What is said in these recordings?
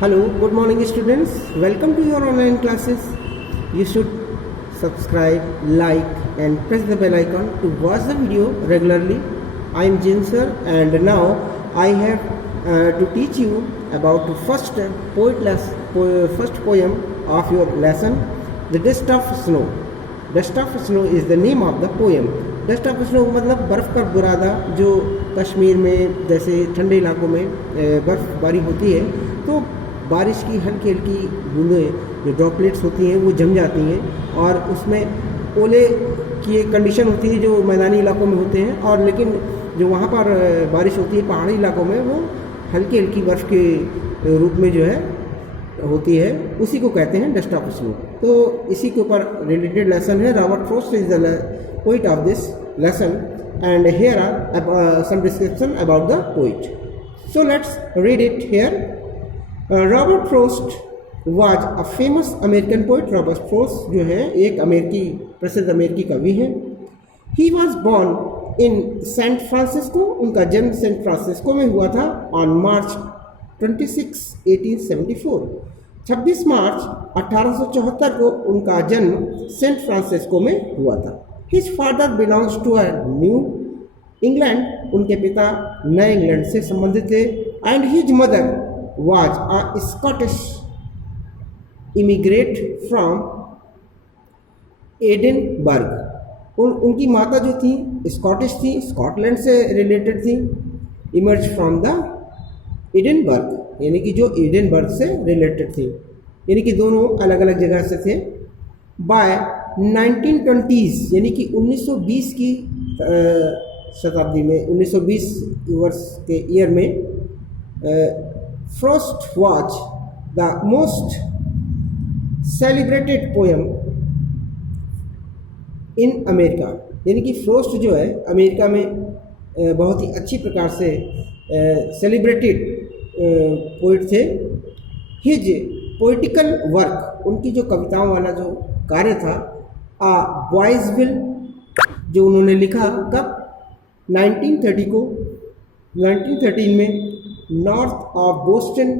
Hello, good morning students. Welcome to your online classes. You should subscribe, like and press the bell icon to watch the video regularly. I am Jin sir and now I have to teach you about the first poem of your lesson, The Dust of Snow. Dust of Snow is the name of the poem. Dust of Snow मतलब बर्फ़ का बुरादा, जो कश्मीर में जैसे ठंडे इलाकों में बर्फ़बारी होती है तो बारिश की हल्की हल्की बूंदें जो ड्रॉपलेट्स होती हैं वो जम जाती हैं और उसमें ओले की एक कंडीशन होती है जो मैदानी इलाकों में होते हैं, और लेकिन जो वहाँ पर बारिश होती है पहाड़ी इलाकों में वो हल्की हल्की बर्फ़ के रूप में जो है होती है, उसी को कहते हैं डस्ट ऑफ स्नो। तो इसी के ऊपर रिलेटेड लेसन है। Robert Frost is the poet of this lesson and here are some description about the poet. So let's read it here. Robert Frost was a famous American poet. Robert Frost जो है एक प्रसिद्ध अमेरिकी कवि हैं। He was born in San Francisco. उनका जन्म San Francisco में हुआ था ऑन मार्च 26, 1874। 26 मार्च 1874 को उनका जन्म सैन फ्रांसिस्को में हुआ था। His father belongs to a New England. उनके पिता नए इंग्लैंड से संबंधित थे। And his mother was a Scottish immigrant from Edinburgh. उनकी माता जो थी स्कॉटिश थी, स्कॉटलैंड से रिलेटेड थी। इमर्ज फ्रॉम द एडिनबर्ग, यानी कि जो एडिनबर्ग से रिलेटेड थी, यानी कि दोनों अलग अलग जगह से थे। बाय 1920s यानी कि 1920 की शताब्दी में, 1920 वर्ष के ईयर में Frost was the most celebrated poem in America. यानी कि फ्रोस्ट जो है अमेरिका में बहुत ही अच्छी प्रकार से सेलिब्रेटेड पोइट थे। हिज पोइटिकल वर्क, उनकी जो कविताओं वाला जो कार्य था, बॉयज़ विल, जो उन्होंने लिखा कब, 1930 को, 1913 में। नॉर्थ ऑफ बोस्टन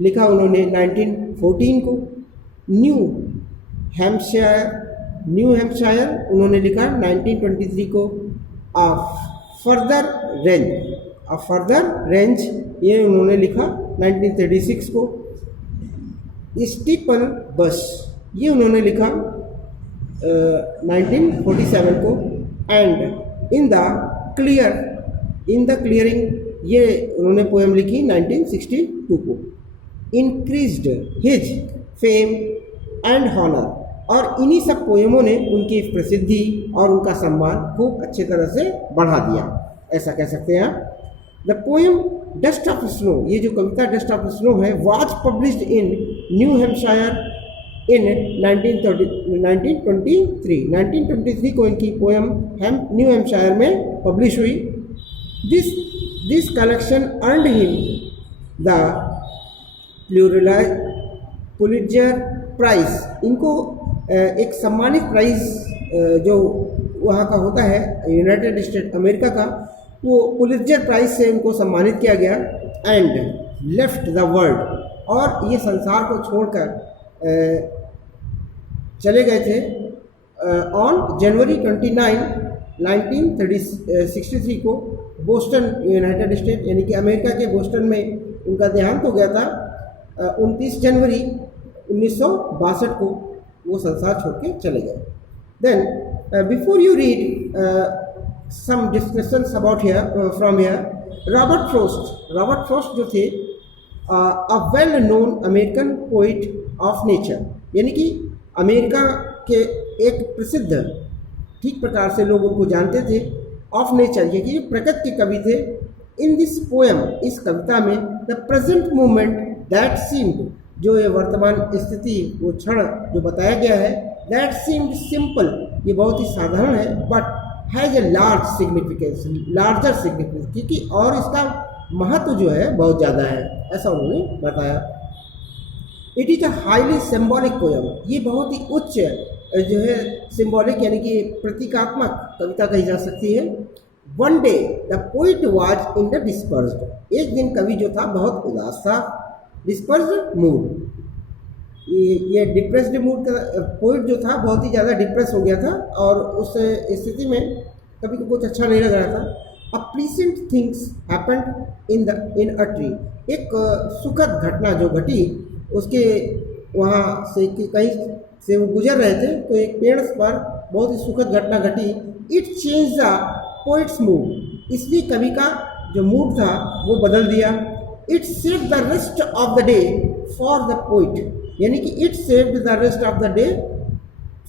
लिखा उन्होंने 1914 को। न्यू हैम्पशायर उन्होंने लिखा 1923 को। अ फर्दर रेंज ये उन्होंने लिखा 1936 को। स्टीपल बस ये उन्होंने लिखा 1947 को। एंड इन द क्लियरिंग ये उन्होंने पोएम लिखी 1962 को। Increased his fame and honour, और इन्हीं सब पोएमों ने उनकी प्रसिद्धि और उनका सम्मान खूब अच्छी तरह से बढ़ा दिया, ऐसा कह सकते हैं आप। The poem dust of snow, ये जो कविता डस्ट ऑफ स्नो है, was published in New Hampshire in 1923 को इनकी पोएम न्यू हैम्पशायर में पब्लिश हुई। This collection earned him the Pulitzer Prize. इनको एक सम्मानित प्राइज़ जो वहाँ का होता है यूनाइटेड स्टेट अमेरिका का, वो पुलित्जर प्राइज़ से उनको सम्मानित किया गया। एंड लेफ्ट द वर्ल्ड, और ये संसार को छोड़कर चले गए थे ऑन जनवरी 29, 1963 को बोस्टन, यूनाइटेड स्टेट यानी कि अमेरिका के बोस्टन में उनका देहांत हो गया था। 29 जनवरी 1962 को वो संसार छोड़ के चले गए। Then before you read some discussions about from here, Robert Frost जो थे a well known American poet of nature, यानी कि अमेरिका के एक प्रसिद्ध, ठीक प्रकार से लोग उनको जानते थे, ऑफ नेचर, ये कि प्रकृति के कवि थे। इन दिस पोएम, इस कविता में, the present movement that seemed, जो ये वर्तमान स्थिति, वो क्षण जो बताया गया है, दैट सीम्ड सिंपल, ये बहुत ही साधारण है, but has a larger significance, क्योंकि और इसका महत्व जो है बहुत ज़्यादा है, ऐसा उन्होंने बताया। It is a highly symbolic poem, ये बहुत ही उच्च जो है सिंबॉलिक यानी कि प्रतीकात्मक कविता कही जा सकती है। One day the poet was in the dispersed, एक दिन कवि जो था बहुत उदास था। Dispersed mood. ये डिप्रेस्ड मूड का पोइट जो था बहुत ही ज़्यादा डिप्रेस हो गया था और उस स्थिति में कभी को कुछ अच्छा नहीं लग रहा था। अ pleasant things happened in a tree, एक सुखद घटना जो घटी उसके वहाँ से कि कहीं से वो गुजर रहे थे तो एक पेड़ पर बहुत ही सुखद घटना घटी। It change the poets mood, इसलिए कवि का जो मूड था वो बदल दिया। It saved the rest of the day for the poet, यानी कि it saved the rest of the day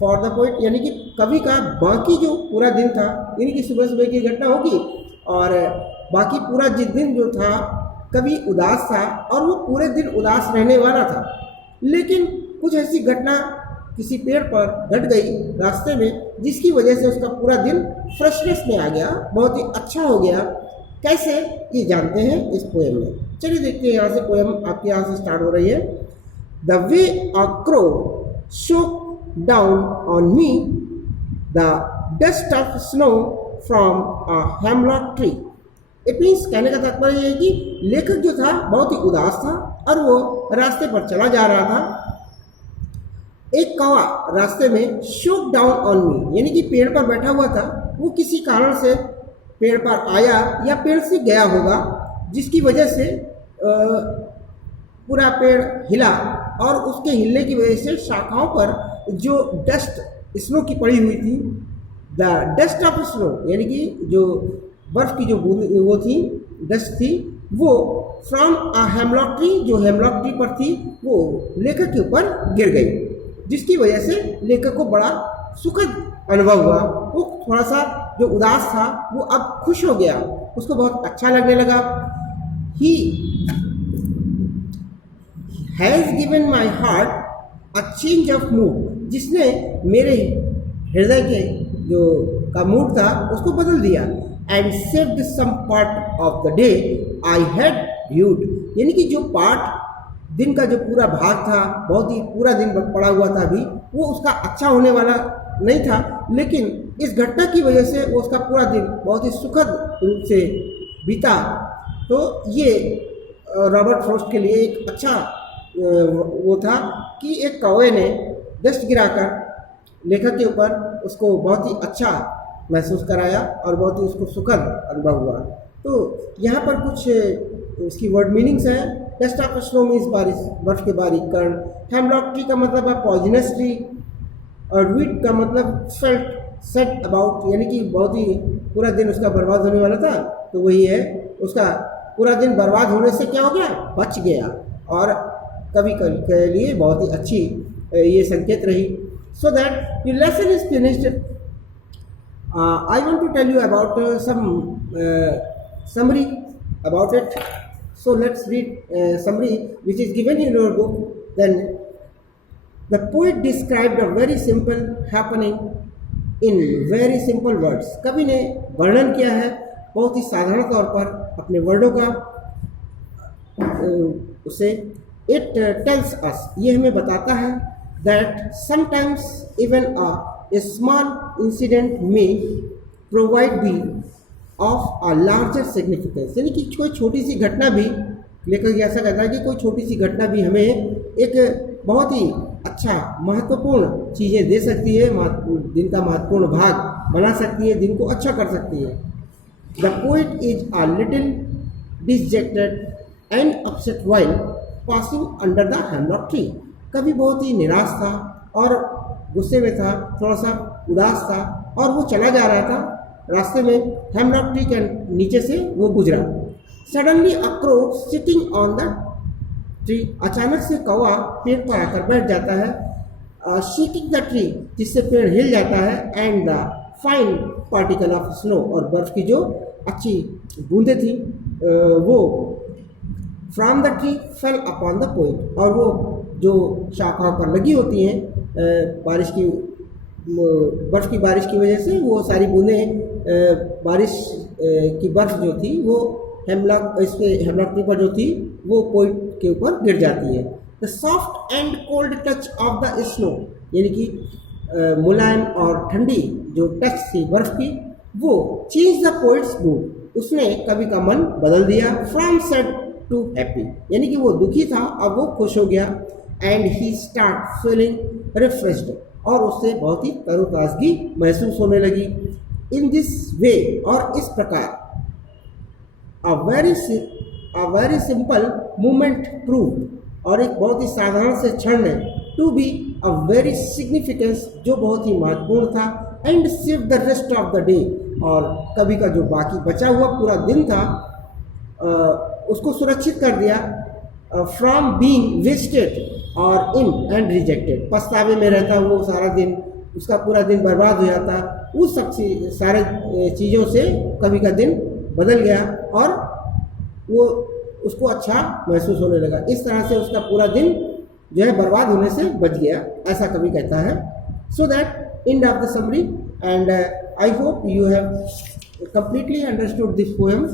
for the poet, यानी कि कवि का बाकी जो पूरा दिन था, यानी कि सुबह सुबह की घटना होगी और बाकी पूरा जिस दिन जो था कवि उदास था और वो पूरे दिन उदास रहने वाला था। लेकिन कुछ ऐसी घटना किसी पेड़ पर घट गई रास्ते में जिसकी वजह से उसका पूरा दिन फ्रेशनेस में आ गया, बहुत ही अच्छा हो गया। कैसे, ये जानते हैं इस पोएम में। चलिए देखते हैं, यहाँ से पोएम आपके यहाँ से स्टार्ट हो रही है। The way a crow shook down on me the dust of snow from a hemlock tree। It means, कहने का तात्पर्य है कि लेखक जो था बहुत ही उदास था और वो रास्ते पर चला जा रहा था। एक कौवा रास्ते में शोक डाउन ऑन मी, यानी कि पेड़ पर बैठा हुआ था, वो किसी कारण से पेड़ पर आया या पेड़ से गया होगा जिसकी वजह से पूरा पेड़ हिला और उसके हिलने की वजह से शाखाओं पर जो डस्ट स्नो की पड़ी हुई थी, द डस्ट ऑफ स्नो, यानी कि जो बर्फ की जो बूंद वो थी, डस्ट थी, वो फ्रॉम अ हेमलॉक ट्री, जो हेमलॉक ट्री पर थी, वो लेखक के ऊपर गिर गई, जिसकी वजह से लेखक को बड़ा सुखद अनुभव हुआ। वो थोड़ा सा जो उदास था वो अब खुश हो गया, उसको बहुत अच्छा लगने लगा। He has given my heart a change of mood, जिसने मेरे हृदय के जो का मूड था उसको बदल दिया। And saved some part of the day I had viewed, यानी कि जो पार्ट दिन का जो पूरा भाग था, बहुत ही पूरा दिन पड़ा हुआ था अभी, वो उसका अच्छा होने वाला नहीं था, लेकिन इस घटना की वजह से वो उसका पूरा दिन बहुत ही सुखद रूप से बीता। तो ये रॉबर्ट फ्रॉस्ट के लिए एक अच्छा वो था कि एक कौवे ने डस्ट गिराकर लेखक के ऊपर उसको बहुत ही अच्छा महसूस कराया और बहुत ही उसको सुखद अनुभव हुआ। तो यहाँ पर कुछ इसकी वर्ड मीनिंग्स हैं। डस्ट ऑफ स्नो मीन्स बारिश, बर्फ के बारीक कण। हेमलॉक ट्री का मतलब है पॉइजनस ट्री, और वीट का मतलब फेल्ट सेट अबाउट, यानी कि बहुत ही पूरा दिन उसका बर्बाद होने वाला था, तो वही है, उसका पूरा दिन बर्बाद होने से क्या हो गया, बच गया। और कवि के लिए बहुत ही अच्छी ये संकेत रही। So that your lesson is finished. I want to tell you about some summary about it. So let's read summary which is given in your book. Then the poet described a very simple happening in very simple words. कवि ने वर्णन किया है बहुत ही साधारण तौर पर अपने वर्डों का। उसे it tells us, ये हमें बताता है that sometimes even a small incident may provide the of a larger significance, यानी कि कोई छोटी सी घटना भी, लेखक ऐसा कहता है कि कोई छोटी सी घटना भी हमें एक बहुत ही अच्छा महत्वपूर्ण चीज़ें दे सकती है, दिन का महत्वपूर्ण भाग बना सकती है, दिन को अच्छा कर सकती है। The poet is a little dejected and upset while passing under the hemlock tree. कभी बहुत ही निराश था और गुस्से में था, थोड़ा सा उदास था और वो चला जा रहा था, रास्ते में हेमलॉक ट्री के नीचे से वो गुजरा। Suddenly a crow sitting on the tree, अचानक से कौवा पेड़ पर आकर बैठ जाता है। शेकिंग द ट्री, जिससे पेड़ हिल जाता है। And the fine particle of snow, और बर्फ की जो अच्छी बूंदें थी वो from the tree fail upon the poet, और वो जो शाखाओं पर लगी होती हैं बारिश की, बर्फ की बारिश की वजह से वो सारी बूंदें बारिश की बर्फ जो थी वो हेमलॉक ट्री पर जो थी वो पोइट के ऊपर गिर जाती है। The soft and cold touch of the snow, यानी कि मुलायम और ठंडी जो टच थी बर्फ की, वो चेंज द पोइट्स मूड, उसने कवि का मन बदल दिया। फ्रॉम सैड टू हैप्पी, यानी कि वो दुखी था अब वो खुश हो गया। And he start feeling refreshed, और उससे बहुत ही तरोताजगी महसूस होने लगी। इन दिस वे, और इस प्रकार, a very simple movement proved, और एक बहुत ही साधारण से क्षण है, to be a very significance, जो बहुत ही महत्वपूर्ण था, and save the rest of the day, और कभी का जो बाकी बचा हुआ पूरा दिन था उसको सुरक्षित कर दिया, फ्रॉम बीइंग वेस्टेड और इन एंड रिजेक्टेड, पछतावे में रहता वो सारा दिन, उसका पूरा दिन बर्बाद हो जाता, उस सब सारे चीज़ों से कभी का दिन बदल गया और वो उसको अच्छा महसूस होने लगा। इस तरह से उसका पूरा दिन जो है बर्बाद होने से बच गया, ऐसा कवि कहता है। So that end of the summary, and I hope you have completely understood this poem.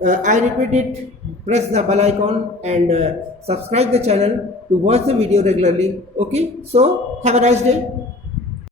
I repeat it, press the bell icon and subscribe the channel to watch the video regularly. Okay, so have a nice day.